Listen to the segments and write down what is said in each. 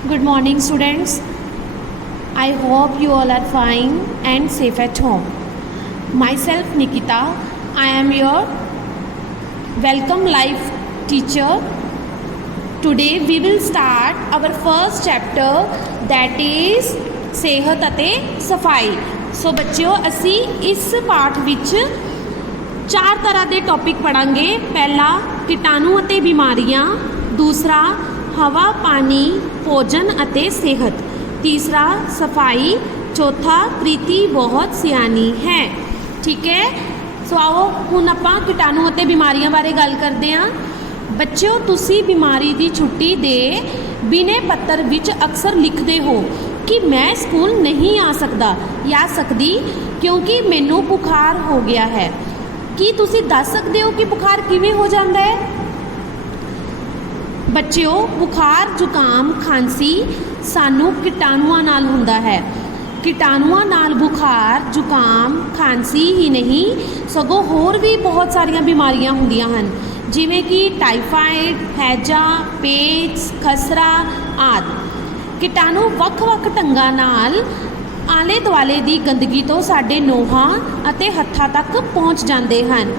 Good morning, students. I hope you all are fine and safe at home. Myself, Nikita, I am your welcome life teacher. Today we will start our first chapter, that is सेहत ਅਤੇ सफाई. सो बच्चों असी इस पाठ विच 4 तरह के topic पढ़ांगे. पहला कीटाणु ਅਤੇ बीमारियां, दूसरा हवा पानी भोजन ਅਤੇ सेहत, तीसरा सफाई, चौथा प्रीति बहुत सियानी है. ठीक है. सो आओ हुण आपां कीटाणु ਅਤੇ बीमारियां बारे गल करते हैं. बच्चों तुसी बीमारी की छुट्टी दे बिने पत्र विच अक्सर लिखते हो कि मैं स्कूल नहीं आ सकता या सकती क्योंकि मैनू बुखार हो गया है. ਕੀ ਤੁਸੀਂ ਦੱਸ ਸਕਦੇ ਹੋ ਕਿ ਬੁਖਾਰ ਕਿਵੇਂ ਹੋ ਜਾਂਦਾ ਹੈ? ਬੱਚਿਓ ਬੁਖਾਰ ਜ਼ੁਕਾਮ ਖਾਂਸੀ ਸਾਨੂੰ ਕੀਟਾਣੂਆਂ ਨਾਲ ਹੁੰਦਾ ਹੈ. ਕੀਟਾਣੂਆਂ ਨਾਲ ਬੁਖਾਰ ਜ਼ੁਕਾਮ ਖਾਂਸੀ ਹੀ ਨਹੀਂ ਸਗੋਂ ਹੋਰ ਵੀ ਬਹੁਤ ਸਾਰੀਆਂ ਬਿਮਾਰੀਆਂ ਹੁੰਦੀਆਂ ਹਨ, ਜਿਵੇਂ ਕਿ ਟਾਈਫਾਇਡ, ਹੈਜਾ, ਪੇਟਸ, ਖਸਰਾ ਆਦਿ. ਕੀਟਾਣੂ ਵੱਖ-ਵੱਖ ਢੰਗਾਂ ਨਾਲ ਆਲੇ ਦੁਆਲੇ ਦੀ ਗੰਦਗੀ ਤੋਂ ਸਾਡੇ ਨੋਹਾਂ ਅਤੇ ਹੱਥਾਂ ਤੱਕ ਪਹੁੰਚ ਜਾਂਦੇ ਹਨ.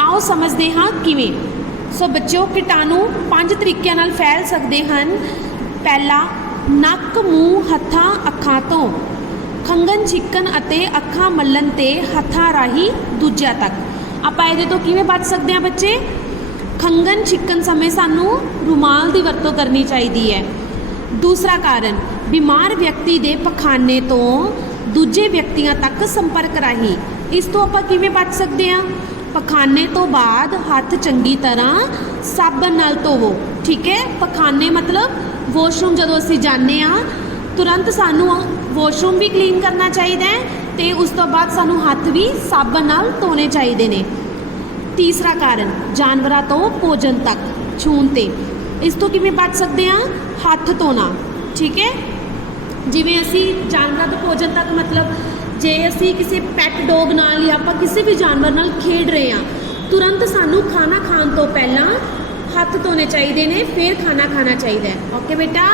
ਆਓ ਸਮਝਦੇ ਹਾਂ ਕਿਵੇਂ. ਸੋ ਬੱਚਿਓ ਕੀਟਾਣੂ 5 ਤਰੀਕਿਆਂ ਨਾਲ ਫੈਲ ਸਕਦੇ ਹਨ. ਪਹਿਲਾ ਨੱਕ, ਮੂੰਹ, ਹੱਥਾਂ, ਅੱਖਾਂ ਤੋਂ. ਖੰਘਣ ਛਿੱਕਣ ਅਤੇ ਅੱਖਾਂ ਮਲਣ ਤੇ ਹੱਥਾਂ ਰਾਹੀਂ ਦੂਜਿਆਂ ਤੱਕ. ਆਪਾਂ ਇਹਦੇ ਤੋਂ ਕਿਵੇਂ ਬਚ ਸਕਦੇ ਹਾਂ ਬੱਚੇ? ਖੰਘਣ ਛਿੱਕਣ ਸਮੇਂ ਸਾਨੂੰ ਰੁਮਾਲ ਦੀ ਵਰਤੋਂ ਕਰਨੀ ਚਾਹੀਦੀ ਹੈ. ਦੂਸਰਾ ਕਾਰਨ बीमार व्यक्ति ਦੇ ਪਖਾਨੇ ਤੋਂ ਦੂਜੇ ਵਿਅਕਤੀਆਂ ਤੱਕ ਸੰਪਰਕ ਰਾਹੀਂ. ਇਸ ਤੋਂ ਆਪਾਂ ਕਿਵੇਂ ਬਚ ਸਕਦੇ ਹਾਂ? ਪਖਾਨੇ ਤੋਂ ਬਾਅਦ ਹੱਥ ਚੰਗੀ ਤਰ੍ਹਾਂ ਸਾਬਣ ਨਾਲ ਧੋਵੋ. ਠੀਕ ਹੈ. ਪਖਾਨੇ ਮਤਲਬ ਵਾਸ਼ਰੂਮ. ਜਦੋਂ ਅਸੀਂ ਜਾਂਦੇ ਹਾਂ ਤੁਰੰਤ ਸਾਨੂੰ ਵਾਸ਼ਰੂਮ ਵੀ ਕਲੀਨ ਕਰਨਾ ਚਾਹੀਦਾ ਹੈ ਅਤੇ ਉਸ ਤੋਂ ਬਾਅਦ ਸਾਨੂੰ ਹੱਥ ਵੀ ਸਾਬਣ ਨਾਲ ਧੋਣੇ ਚਾਹੀਦੇ ਨੇ. ਤੀਸਰਾ ਕਾਰਨ ਜਾਨਵਰਾਂ ਤੋਂ ਭੋਜਨ ਤੱਕ ਛੂਹਣ 'ਤੇ. ਇਸ ਤੋਂ ਕਿਵੇਂ ਬਚ ਸਕਦੇ ਹਾਂ? ਹੱਥ ਧੋਣਾ. ਠੀਕ ਹੈ. ਜਿਵੇਂ ਅਸੀਂ ਜਾਨਵਰਾਂ ਤੋਂ ਭੋਜਨ ਤੱਕ ਮਤਲਬ ਜੇ ਅਸੀਂ ਕਿਸੇ ਪੈਟ ਡੋਗ ਨਾਲ ਜਾਂ ਆਪਾਂ ਕਿਸੇ ਵੀ ਜਾਨਵਰ ਨਾਲ ਖੇਡ ਰਹੇ ਹਾਂ ਤੁਰੰਤ ਸਾਨੂੰ ਖਾਣਾ ਖਾਣ ਤੋਂ ਪਹਿਲਾਂ ਹੱਥ ਧੋਣੇ ਚਾਹੀਦੇ ਨੇ, ਫਿਰ ਖਾਣਾ ਖਾਣਾ ਚਾਹੀਦਾ ਹੈ. ਓਕੇ ਬੇਟਾ.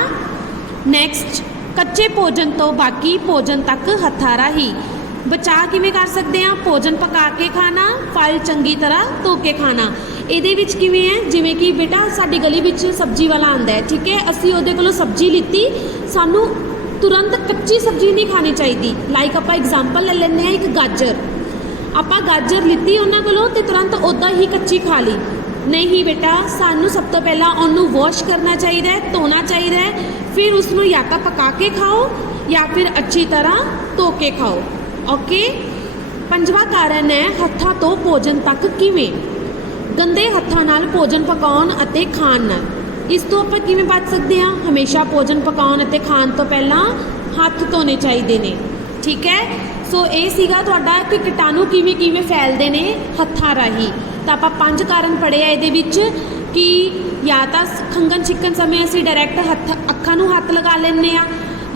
ਨੈਕਸਟ ਕੱਚੇ ਭੋਜਨ ਤੋਂ ਬਾਕੀ ਭੋਜਨ ਤੱਕ ਹੱਥਾਂ ਰਾਹੀਂ. ਬਚਾਅ ਕਿਵੇਂ ਕਰ ਸਕਦੇ ਹਾਂ? ਭੋਜਨ ਪਕਾ ਕੇ ਖਾਣਾ, ਫਲ ਚੰਗੀ ਤਰ੍ਹਾਂ ਧੋ ਕੇ ਖਾਣਾ. ਇਹਦੇ ਵਿੱਚ ਕਿਵੇਂ ਹੈ? ਜਿਵੇਂ ਕਿ ਬੇਟਾ ਸਾਡੀ ਗਲੀ ਵਿੱਚ ਸਬਜ਼ੀ ਵਾਲਾ ਆਉਂਦਾ ਹੈ. ਠੀਕ ਹੈ. ਅਸੀਂ ਉਹਦੇ ਕੋਲੋਂ ਸਬਜ਼ੀ ਲਿੱਤੀ, ਸਾਨੂੰ ਤੁਰੰਤ ਕੱਚੀ ਸਬਜ਼ੀ ਨਹੀਂ ਖਾਣੀ ਚਾਹੀਦੀ. ਲਾਈਕ ਆਪਾਂ ਐਗਜ਼ਾਮਪਲ ਲੈ ਲੈਂਦੇ ਹਾਂ ਇੱਕ ਗਾਜਰ. ਆਪਾਂ ਗਾਜਰ ਲਿੱਤੀ ਉਹਨਾਂ ਕੋਲੋਂ ਅਤੇ ਤੁਰੰਤ ਉੱਦਾਂ ਹੀ ਕੱਚੀ ਖਾ ਲਈ. ਨਹੀਂ ਬੇਟਾ, ਸਾਨੂੰ ਸਭ ਤੋਂ ਪਹਿਲਾਂ ਉਹਨੂੰ ਵਾਸ਼ ਕਰਨਾ ਚਾਹੀਦਾ ਹੈ, ਧੋਣਾ ਚਾਹੀਦਾ ਹੈ, ਫਿਰ ਉਸਨੂੰ ਜਾਂ ਤਾਂ ਪਕਾ ਕੇ ਖਾਓ ਜਾਂ ਫਿਰ ਅੱਛੀ ਤਰ੍ਹਾਂ ਧੋ ਕੇ ਖਾਓ. ਓਕੇ. ਪੰਜਵਾਂ ਕਾਰਨ ਹੈ ਹੱਥਾਂ ਤੋਂ ਭੋਜਨ ਤੱਕ ਕਿਵੇਂ. ਗੰਦੇ ਹੱਥਾਂ ਨਾਲ ਭੋਜਨ ਪਕਾਉਣ ਅਤੇ ਖਾਣ ਨਾਲ. ਇਸ ਤੋਂ ਆਪਾਂ ਕਿਵੇਂ ਬਚ ਸਕਦੇ ਹਾਂ? ਹਮੇਸ਼ਾ ਭੋਜਨ ਪਕਾਉਣ ਅਤੇ ਖਾਣ ਤੋਂ ਪਹਿਲਾਂ ਹੱਥ ਧੋਣੇ ਚਾਹੀਦੇ ਨੇ. ਠੀਕ ਹੈ. ਸੋ ਇਹ ਸੀਗਾ ਤੁਹਾਡਾ ਕਿ ਕੀਟਾਣੂ ਕਿਵੇਂ ਕਿਵੇਂ ਫੈਲਦੇ ਨੇ ਹੱਥਾਂ ਰਾਹੀਂ. ਤਾਂ ਆਪਾਂ 5 ਕਾਰਨ ਪੜ੍ਹੇ ਆ ਇਹਦੇ ਵਿੱਚ ਕਿ ਜਾਂ ਤਾਂ ਖੰਘਣ ਛਿੱਕਣ ਸਮੇਂ ਅਸੀਂ ਡਾਇਰੈਕਟ ਅੱਖਾਂ ਨੂੰ ਹੱਥ ਲਗਾ ਲੈਂਦੇ ਹਾਂ,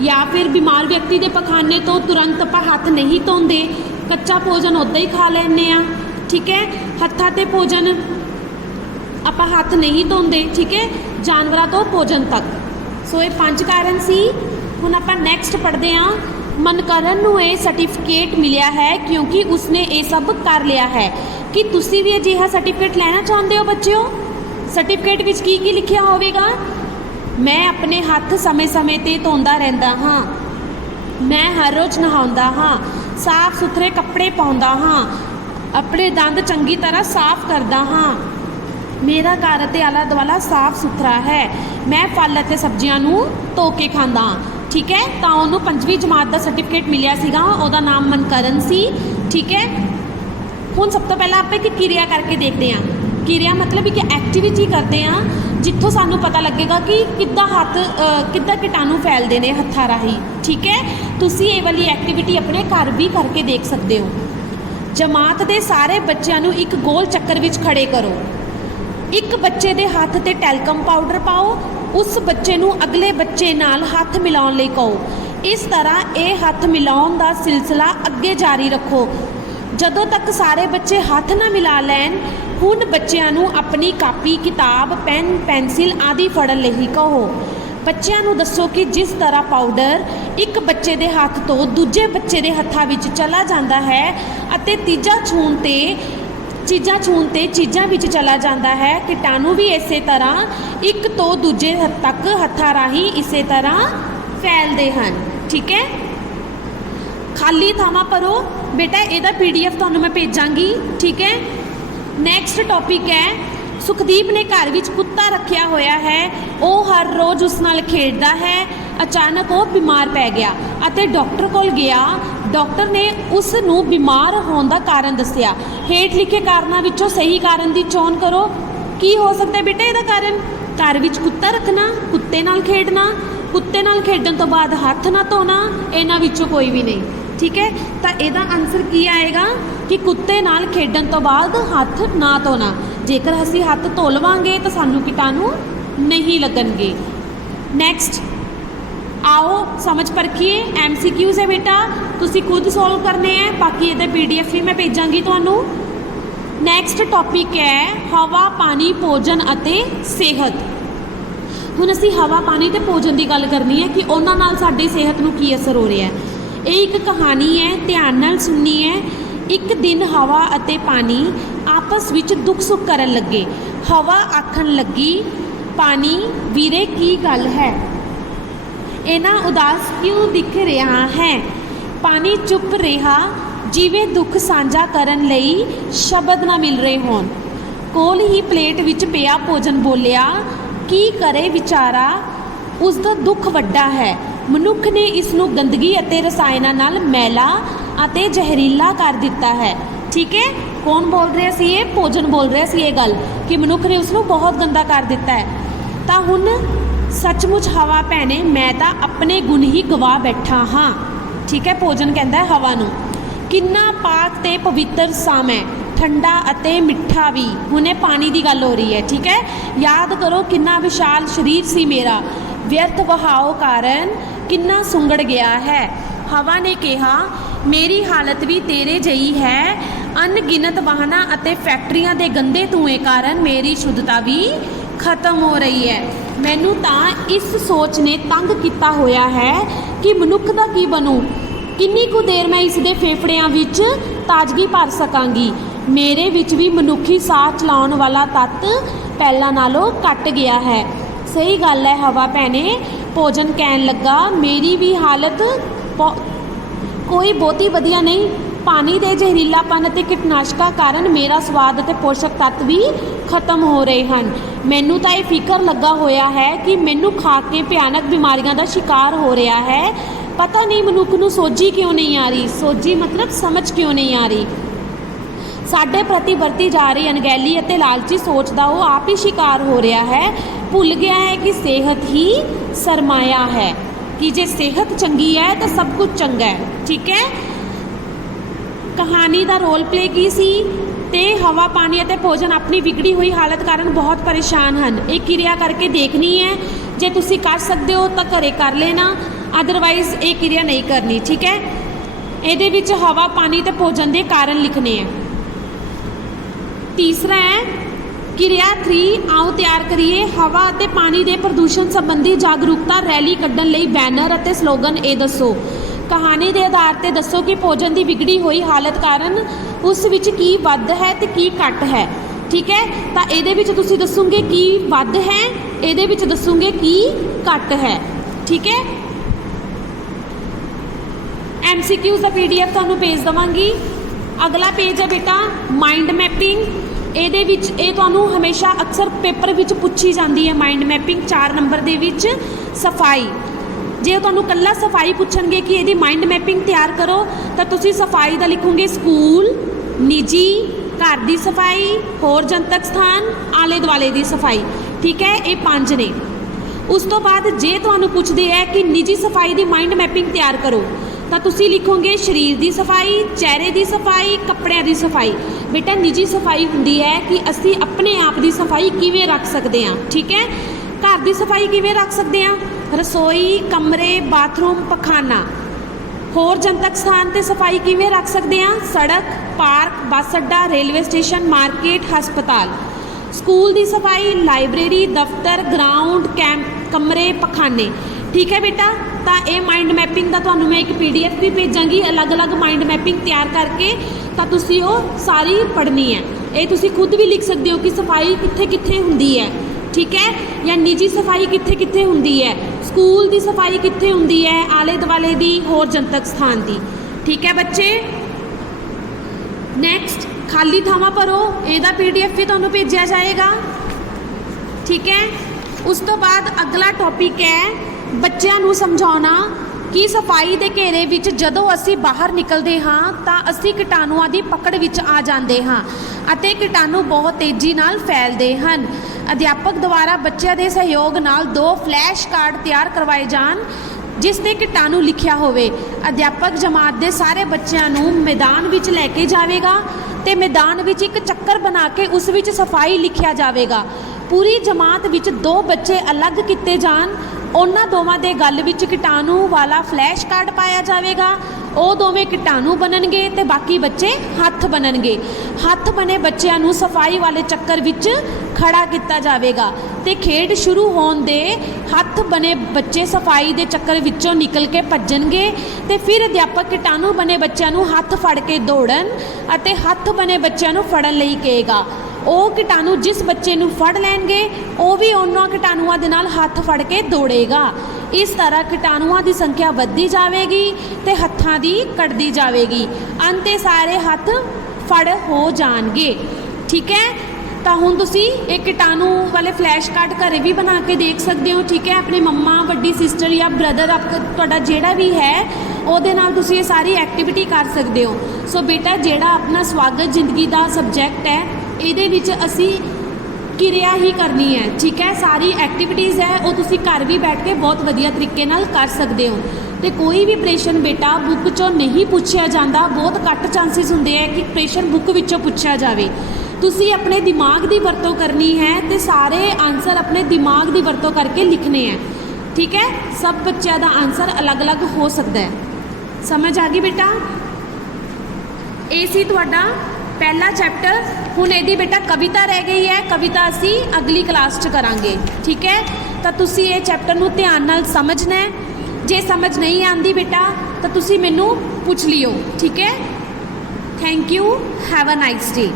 ਜਾਂ ਫਿਰ ਬਿਮਾਰ ਵਿਅਕਤੀ ਦੇ ਪਖਾਨੇ ਤੋਂ ਤੁਰੰਤ ਆਪਾਂ ਹੱਥ ਨਹੀਂ ਧੋਂਦੇ, ਕੱਚਾ ਭੋਜਨ ਉੱਦਾਂ ਹੀ ਖਾ ਲੈਂਦੇ ਹਾਂ. ਠੀਕ ਹੈ. ਹੱਥਾਂ 'ਤੇ ਭੋਜਨ ਆਪਾਂ ਹੱਥ ਨਹੀਂ ਧੋਂਦੇ. ਠੀਕ ਹੈ. ਜਾਨਵਰਾਂ ਤੋਂ ਭੋਜਨ ਤੱਕ. ਸੋ ਇਹ 5 ਕਾਰਨ ਸੀ. ਹੁਣ ਆਪਾਂ ਨੈਕਸਟ ਪੜ੍ਹਦੇ ਹਾਂ. ਮਨਕਰਨ ਨੂੰ ਇਹ ਸਰਟੀਫਿਕੇਟ ਮਿਲਿਆ ਹੈ ਕਿਉਂਕਿ ਉਸਨੇ ਇਹ ਸਭ ਕਰ ਲਿਆ ਹੈ. ਕੀ ਤੁਸੀਂ ਵੀ ਅਜਿਹਾ ਸਰਟੀਫਿਕੇਟ ਲੈਣਾ ਚਾਹੁੰਦੇ ਹੋ ਬੱਚਿਓ? ਸਰਟੀਫਿਕੇਟ ਵਿੱਚ ਕੀ ਕੀ ਲਿਖਿਆ ਹੋਵੇਗਾ? ਮੈਂ ਆਪਣੇ ਹੱਥ ਸਮੇਂ-ਸਮੇਂ 'ਤੇ ਧੋਂਦਾ ਰਹਿੰਦਾ ਹਾਂ, ਮੈਂ ਹਰ ਰੋਜ਼ ਨਹਾਉਂਦਾ ਹਾਂ, ਸਾਫ਼ ਸੁਥਰੇ ਕੱਪੜੇ ਪਾਉਂਦਾ ਹਾਂ, ਆਪਣੇ ਦੰਦ ਚੰਗੀ ਤਰ੍ਹਾਂ ਸਾਫ਼ ਕਰਦਾ ਹਾਂ, ਮੇਰਾ ਘਰ ਅਤੇ ਆਲਾ ਦੁਆਲਾ ਸਾਫ਼ ਸੁਥਰਾ ਹੈ, ਮੈਂ ਫਲ ਅਤੇ ਸਬਜ਼ੀਆਂ ਨੂੰ ਧੋ ਕੇ ਖਾਂਦਾ ਹਾਂ. ਠੀਕ ਹੈ. ਤਾਂ ਉਹਨੂੰ 5ਵੀਂ ਜਮਾਤ ਦਾ ਸਰਟੀਫਿਕੇਟ ਮਿਲਿਆ ਸੀਗਾ. ਉਹਦਾ ਨਾਮ ਮਨਕਰਨ ਸੀ. ਠੀਕ ਹੈ. ਹੁਣ ਸਭ ਤੋਂ ਪਹਿਲਾਂ ਆਪਾਂ ਇੱਕ ਕਿਰਿਆ ਕਰਕੇ ਦੇਖਦੇ ਹਾਂ. ਕਿਰਿਆ ਮਤਲਬ ਇੱਕ ਐਕਟੀਵਿਟੀ ਕਰਦੇ ਹਾਂ ਜਿੱਥੋਂ ਸਾਨੂੰ ਪਤਾ ਲੱਗੇਗਾ ਕਿ ਕਿੱਦਾਂ ਕੀਟਾਣੂ ਫੈਲਦੇ ਨੇ ਹੱਥਾਂ ਰਾਹੀਂ. ਠੀਕ ਹੈ. ਤੁਸੀਂ ਇਹ ਵਾਲੀ ਐਕਟੀਵਿਟੀ ਆਪਣੇ ਘਰ ਵੀ ਕਰਕੇ ਦੇਖ ਸਕਦੇ ਹੋ. ਜਮਾਤ ਦੇ ਸਾਰੇ ਬੱਚਿਆਂ ਨੂੰ ਇੱਕ ਗੋਲ ਚੱਕਰ ਵਿੱਚ ਖੜੇ ਕਰੋ. ਇੱਕ ਬੱਚੇ ਦੇ ਹੱਥ 'ਤੇ ਟੈਲਕਮ ਪਾਊਡਰ ਪਾਓ, ਉਸ ਬੱਚੇ ਨੂੰ ਅਗਲੇ ਬੱਚੇ ਨਾਲ ਹੱਥ ਮਿਲਾਉਣ ਲਈ ਕਹੋ. ਇਸ ਤਰ੍ਹਾਂ ਇਹ ਹੱਥ ਮਿਲਾਉਣ ਦਾ ਸਿਲਸਿਲਾ ਅੱਗੇ ਜਾਰੀ ਰੱਖੋ ਜਦੋਂ ਤੱਕ ਸਾਰੇ ਬੱਚੇ ਹੱਥ ਨਾ ਮਿਲਾ ਲੈਣ। ਹੁਣ ਬੱਚਿਆਂ ਨੂੰ ਆਪਣੀ ਕਾਪੀ, ਕਿਤਾਬ, ਪੈਨ, ਪੈਨਸਿਲ ਆਦि ਫੜਨ ਲਈ ਕਹੋ। ਬੱਚਿਆਂ ਨੂੰ ਦੱਸੋ ਕਿ ਜਿਸ ਤਰ੍ਹਾਂ ਪਾਊਡਰ ਇੱਕ ਬੱਚੇ ਦੇ ਹੱਥ ਤੋਂ ਦੂਜੇ ਬੱਚੇ ਦੇ ਹੱਥਾਂ ਵਿੱਚ ਚਲਾ ਜਾਂਦਾ ਹੈ ਅਤੇ ਚੀਜ਼ਾਂ ਛੂਹਣ ਤੇ ਚੀਜ਼ਾਂ ਵਿੱਚ ਚਲਾ ਜਾਂਦਾ ਹੈ, ਕੀਟਾਣੂ ਵੀ ਇਸੇ ਤਰ੍ਹਾਂ ਇੱਕ ਤੋਂ ਦੂਜੇ ਤੱਕ ਹੱਥਾਂ ਰਾਹੀਂ ਇਸੇ ਤਰ੍ਹਾਂ ਫੈਲਦੇ ਹਨ। ਠੀਕ ਹੈ, ਖਾਲੀ ਥਾਵਾਂ ਭਰੋ ਬੇਟਾ, ਇਹਦਾ PDF ਤੁਹਾਨੂੰ ਮੈਂ ਭੇਜਾਂਗੀ। ਠੀਕ ਹੈ, ਨੈਕਸਟ ਟੌਪਿਕ ਹੈ, ਸੁਖਦੀਪ ਨੇ ਘਰ ਵਿੱਚ ਕੁੱਤਾ ਰੱਖਿਆ ਹੋਇਆ ਹੈ। ਉਹ ਹਰ ਰੋਜ਼ ਉਸ ਨਾਲ ਖੇਡਦਾ ਹੈ। ਅਚਾਨਕ ਉਹ ਬਿਮਾਰ ਪੈ ਗਿਆ ਅਤੇ ਡਾਕਟਰ ਕੋਲ ਗਿਆ। ਡਾਕਟਰ ਨੇ ਉਸ ਨੂੰ ਬਿਮਾਰ ਹੋਣ ਦਾ ਕਾਰਨ ਦੱਸਿਆ। ਹੇਠ ਲਿਖੇ ਕਾਰਨਾਂ ਵਿੱਚੋਂ ਸਹੀ ਕਾਰਨ ਦੀ ਚੋਣ ਕਰੋ। ਕੀ ਹੋ ਸਕਦਾ ਬੇਟਾ ਇਹਦਾ ਕਾਰਨ? ਘਰ ਵਿੱਚ ਕੁੱਤਾ ਰੱਖਣਾ, ਕੁੱਤੇ ਨਾਲ ਖੇਡਣਾ, ਕੁੱਤੇ ਨਾਲ ਖੇਡਣ ਤੋਂ ਬਾਅਦ ਹੱਥ ਨਾ ਧੋਣਾ, ਇਹਨਾਂ ਵਿੱਚੋਂ ਕੋਈ ਵੀ ਨਹੀਂ। ਠੀਕ ਹੈ, ਤਾਂ ਇਹਦਾ ਆਨਸਰ ਕੀ ਆਏਗਾ ਕਿ ਕੁੱਤੇ ਨਾਲ ਖੇਡਣ ਤੋਂ ਬਾਅਦ ਹੱਥ ਨਾ ਧੋਣਾ। ਜੇਕਰ ਅਸੀਂ ਹੱਥ ਧੋ ਲਵਾਂਗੇ ਤਾਂ ਸਾਨੂੰ ਕੀਟਾਣੂ ਨਹੀਂ ਲੱਗਣਗੇ। ਨੈਕਸਟ आओ समझ परखिए। MCQs है बेटा, तुसी खुद सॉल्व करने हैं, बाकी ये PDF भी मैं भेजांगी तुहानू। नैक्सट टॉपिक है हवा पानी भोजन अते सेहत। हुण असीं हवा पानी ते भोजन की गल करनी है कि उन्हां नाल साडी सेहत नूं की असर हो रहा है। ये एक कहानी है, ध्यान नाल सुननी है। एक दिन हवा अते पानी आपस विच दुख सुख करन लगे। हवा आखण लगी, पानी वीरे की गल है, इना उदास क्यों दिख रहा है? पानी चुप रहा, जिवें दुख साझा करन लई शब्द ना मिल रहे होण। कोल ही प्लेट विच पिया भोजन बोलिया, की करे विचारा, उसका दुख वड्डा है। मनुख ने इस नूं गंदगी अते रसायनां नाल मैला अते जहरीला कर दिता है। ठीक है, कौन बोल रहा सी? ये भोजन बोल रहा सी ये गल कि मनुख ने उसनूं बहुत गंदा कर दिता है। तां हुण सचमुच हवा भैने मैं तो अपने गुण ही गवा बैठा हाँ। ठीक है, भोजन कहता है हवा नूं, किन्ना पाक ते पवित्र सा मैं, ठंडा अते मिठा भी। हुणे पानी की गल हो रही है। ठीक है, याद करो किन्ना विशाल शरीर सी मेरा, व्यर्थ बहाव कारण किन्ना सुंगड़ गया है। हवा ने कहा मेरी हालत भी तेरे जही है, अनगिनत वाहना अते फैक्ट्रियां दे गंदे धुएं कारण मेरी शुद्धता भी खत्म हो रही है। मैनू तां इस सोच ने तंग किया होया है कि मनुख दा की बनू, किन्नी कु देर मैं इसके फेफड़ियां विच ताजगी भर सकांगी। मेरे विच भी मनुखी साह चलाउण वाला तत्त पहलां नालों घट गया है। सही गल है हवा भैने, भोजन कहन लगा मेरी भी हालत कोई बहुती वधिया नहीं। पानी के जहरीलापन अते कीटनाशकां कारण मेरा स्वाद अते पोषक तत्व भी खत्म हो रहे हैं। मैनू तो यह फिकर लगा होया है कि मैनू खा के भयानक बीमारियों का शिकार हो रहा है। पता नहीं मनुख नूं सोझी क्यों नहीं आ रही, सोझी मतलब समझ क्यों नहीं आ रही। साडे प्रति वरती जा रही अनगैली अते लालची सोच का वो आप ही शिकार हो रहा है। भुल गया है कि सेहत ही सरमाया है, कि जे सेहत चंगी है तो सब कुछ चंगा है। ठीक है, कहानी का रोल प्ले की सी ते हवा पानी अते भोजन अपनी बिगड़ी हुई हालत कारण बहुत परेशान हैं। एक क्रिया करके देखनी है, जे तुसी कर सकते हो तो घरे कर लेना, अदरवाइज ये क्रिया नहीं करनी। ठीक है, ये विच हवा पानी ते भोजन के कारण लिखने हैं। तीसरा है क्रिया 3, आओ तैयार करिए हवा अते पानी के प्रदूषण संबंधी जागरूकता रैली कड्ढण लई बैनर अते स्लोगन ए दसो। कहानी के आधार पर दसो कि भोजन की बिगड़ी हुई हालत कारण उस विच की वध है तो की घट है। ठीक है, तो ये तुसी दसोगे की वध है, ये दसोगे की घट है। ठीक है, MCQs का PDF तुहानू भेज देवांगी। अगला पेज है बेटा माइंड मैपिंग। ये तुहानू हमेशा अक्सर पेपर विच पूछी जाती है। माइंड मैपिंग 4 नंबर दे विच सफाई। जे तुहानू कल्ला सफाई पूछणगे कि यदि माइंड मैपिंग तैयार करो तो तुसी सफाई का लिखोगे स्कूल, निजी, घर की सफाई, होर जनतक स्थान, आले दुआले की सफाई। ठीक है, ये 5 ने। उस तो बाद जे तुहानू पुछदे है कि निजी सफाई की माइंड मैपिंग तैयार करो तो तुसी लिखोगे शरीर की सफाई, चेहरे की सफाई, कपड़ियां की सफाई। बेटा निजी सफाई हुंदी है कि असी अपने आप की सफाई किवें रख सकते हैं। ठीक है, घर की सफाई किवें रख सकते हैं, रसोई, कमरे, बाथरूम, पखाना। होर जनतक स्थान ते सफाई किवें रख सकते हैं, सड़क, पार्क, बस अड्डा, रेलवे स्टेशन, मार्केट, हस्पताल। स्कूल की सफाई, लाइब्रेरी, दफ्तर, ग्राउंड, कमरे पखाने। ठीक है बेटा, तो ये माइंड मैपिंग का तुहानू मैं एक PDF भी भेजांगी अलग अलग माइंड मैपिंग तैयार करके, तो तुसी वो सारी पढ़नी है। ये तुसी खुद भी लिख सकते हो कि सफाई कित्थे कित्थे हुंदी है, ठीक है, या निजी सफाई कित्थे कित्थे हुंदी है, स्कूल की सफाई कित्थे हुंदी है, आले दुआले दी होर जनतक स्थान की। ठीक है बच्चे, नैक्सट खाली थावां भरो, ਇਹਦਾ PDF भी तुहानू भेजा जाएगा। ठीक है, उस तो बाद अगला टॉपिक है बच्चों नू समझाना कि सफाई के घेरे विच जदों असी बाहर निकलते हाँ तो असी कीटाणुओं की पकड़ विच आ जाते हाँ अते कीटाणु बहुत तेज़ी नाल फैलते हैं। अध्यापक द्वारा बच्चों के सहयोग नाल 2 फ्लैश कार्ड तैयार करवाए जान जिस ते कीटाणु लिखिया होवे। अध्यापक जमात के सारे बच्चों नू मैदान विच लैके जाएगा ते मैदान विच एक चक्कर बना के उस विच सफाई लिखिया जाएगा। पूरी जमात विच 2 बच्चे अलग किए जान, उन्हां दोवां दे गल विच कीटाणु वाला फ्लैश कार्ड पाया जाएगा। वो दोवें कीटाणु बननगे ते बाकी बच्चे हत्थ बननगे। हत्थ बने बच्चों नू सफाई वाले चक्कर विच खड़ा किया जाएगा ते खेड शुरू होण दे हत्थ बने बच्चे सफाई दे चक्कर विचों निकल के भज्जणगे ते फिर अध्यापक कीटाणु बने बच्चों नू हत्थ फड़ के दौड़न अते हत्थ बने बच्चों नू फड़न लई कहेगा। ਉਹ कीटाणु जिस बच्चे नू फड़ लैणगे वो भी उन्होंने कीटाणुओं के नाल हत्थ फड़ के दौड़ेगा। इस तरह कीटाणुओं की संख्या बढ़ती जाएगी तो हत्थां की कटती जाएगी, अंत सारे हत्थ फड़ हो जाएंगे। ठीक है, तो हुण तुसी एक कीटाणु वाले फ्लैश कार्ड घरे भी बना के देख सकते हो। ठीक है, अपनी मम्मा वड्डी सिस्टर या ब्रदर तुहाडा जिहड़ा भी है ਉਹਦੇ ਨਾਲ ਤੁਸੀਂ ये सारी एक्टिविटी कर सकते हो। सो बेटा जिहड़ा अपना स्वागत जिंदगी का सबजैक्ट है ਇਹਦੇ ਵਿੱਚ ਅਸੀਂ ਕਿਰਿਆ ही करनी है। ठीक है, सारी एक्टिविटीज़ है वो तुसी घर भी बैठ के बहुत वधिया तरीके नाल कर सकते हो। तो कोई भी प्रश्न बेटा बुक चों नहीं पूछा जाता, बहुत घੱਟ चांसिस होंगे है कि प्रश्न बुक विचों पूछा जाए। तुसी अपने दिमाग की वरतों करनी है तो सारे आंसर अपने दिमाग की वरतों करके लिखने हैं। ठीक है, सब बच्चों का आंसर अलग अलग हो सकता है। समझ आ गई बेटा? ये सी तुहाडा पहला चैप्टर। हुण इहदी बेटा कविता रह गई है, कविता असी अगली क्लास च करांगे। ठीक है, तो तुसी ये चैप्टर नूं ध्यान नाल समझना है। जे समझ नहीं आती बेटा तो तुसी मैनू पूछ लियो। ठीक है, thank you, have a nice day.